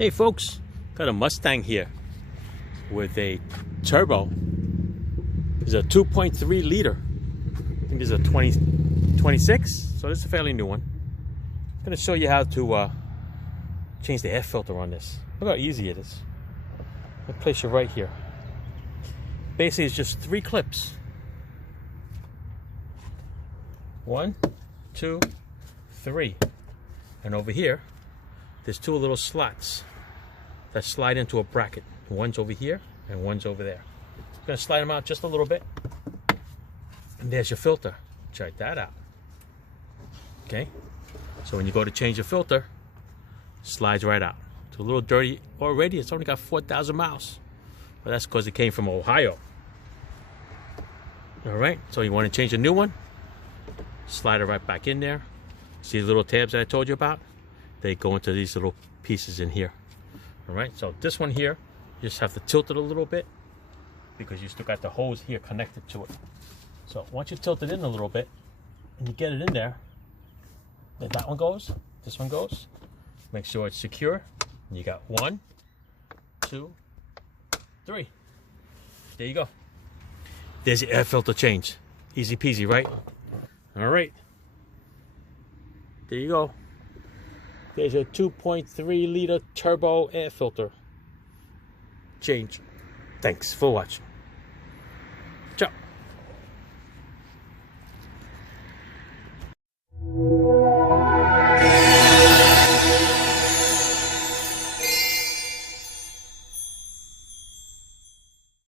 Hey folks, got a Mustang here with a turbo. It's a 2.3 liter. I think this is a 26, so this is a fairly new one. I'm going to show you how to change the air filter on this. Look how easy it is. I'll place you right here. Basically, it's just 3 clips. 1, 2, 3. And over here, there's 2 little slots that slide into a bracket. One's over here and one's over there. I'm going to slide them out just a little bit. And there's your filter. Check that out. Okay? So when you go to change your filter, slides right out. It's a little dirty already. It's only got 4,000 miles. But that's because it came from Ohio. Alright, so you want to change a new one? Slide it right back in there. See the little tabs that I told you about? They go into these little pieces in here. Alright, so this one here, you just have to tilt it a little bit because you still got the hose here connected to it. So once you tilt it in a little bit and you get it in there, then that one goes, this one goes. Make sure it's secure. And you got 1, 2, 3. There you go. There's your air filter change. Easy peasy, right? Alright. There you go. There's a 2.3 liter turbo air filter change. Thanks for watching.